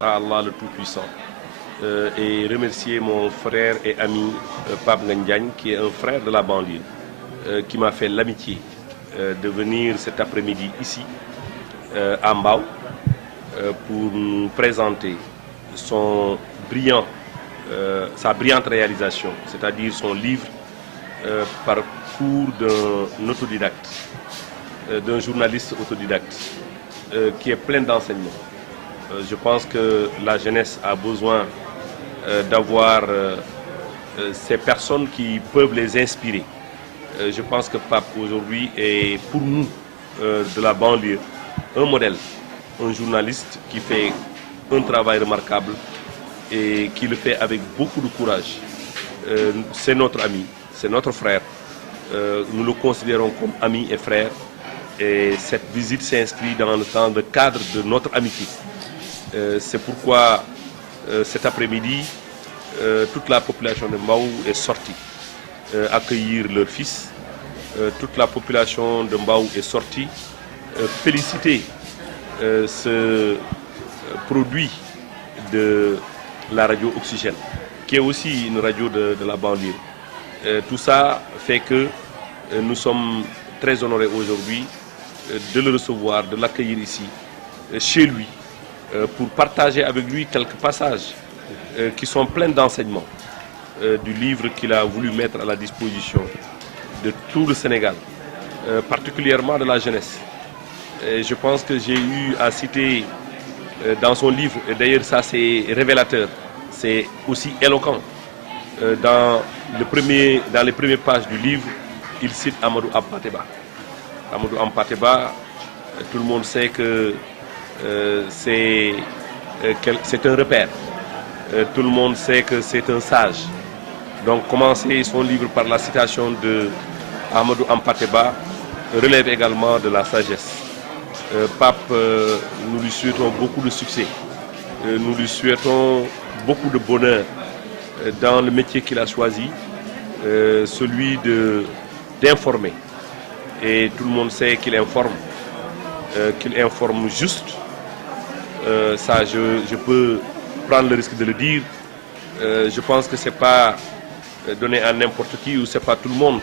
à Allah le Tout-Puissant et remercier mon frère et ami Pape Ngagne, qui est un frère de la banlieue, qui m'a fait l'amitié de venir cet après-midi ici, à Mbao, pour nous présenter sa brillante réalisation, c'est-à-dire son livre Parcours d'un autodidacte, d'un journaliste autodidacte, qui est plein d'enseignements. Je pense que la jeunesse a besoin d'avoir ces personnes qui peuvent les inspirer. Je pense que Pape aujourd'hui est pour nous de la banlieue un modèle, un journaliste qui fait un travail remarquable et qui le fait avec beaucoup de courage. C'est notre ami, c'est notre frère. Nous le considérons comme ami et frère. Et cette visite s'inscrit dans le cadre de notre amitié. C'est pourquoi cet après-midi, toute la population de Mbao est sortie accueillir leur fils. Toute la population de Mbao est sortie féliciter ce produit de la radio Oxygène, qui est aussi une radio de la banlieue. Tout ça fait que nous sommes très honorés aujourd'hui de le recevoir, de l'accueillir ici, chez lui, pour partager avec lui quelques passages qui sont pleins d'enseignements du livre qu'il a voulu mettre à la disposition de tout le Sénégal, particulièrement de la jeunesse. Et je pense que j'ai eu à citer dans son livre, et d'ailleurs ça c'est révélateur, c'est aussi éloquent. Dans les premières pages du livre, il cite Amadou Ampateba. Amadou Ampateba, tout le monde sait que c'est un repère. Tout le monde sait que c'est un sage. Donc commencer son livre par la citation de Amadou Ampateba relève également de la sagesse. Pape, nous lui souhaitons beaucoup de succès. Nous lui souhaitons beaucoup de bonheur dans le métier qu'il a choisi, celui d'informer. Et tout le monde sait qu'il informe juste. Ça, je peux prendre le risque de le dire. Je pense que ce n'est pas donné à n'importe qui ou ce n'est pas tout le monde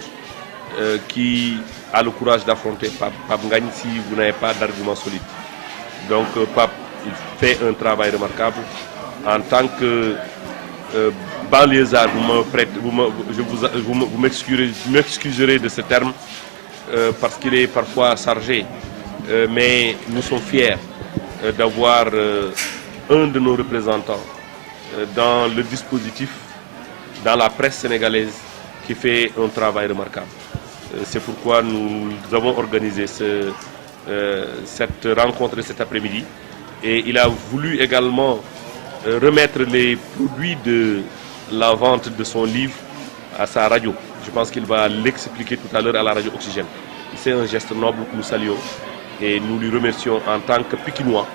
qui a le courage d'affronter Pape Ngagne si vous n'avez pas d'argument solide. Donc Pape, il fait un travail remarquable. En tant que banlieusard, vous m'excuserez de ce terme parce qu'il est parfois chargé. Mais nous sommes fiers d'avoir un de nos représentants dans le dispositif, dans la presse sénégalaise, qui fait un travail remarquable. C'est pourquoi nous avons organisé cette rencontre cet après-midi. Et il a voulu également remettre les produits de la vente de son livre à sa radio. Je pense qu'il va l'expliquer tout à l'heure à la radio Oxygène. C'est un geste noble que nous saluons et nous lui remercions en tant que Pikinois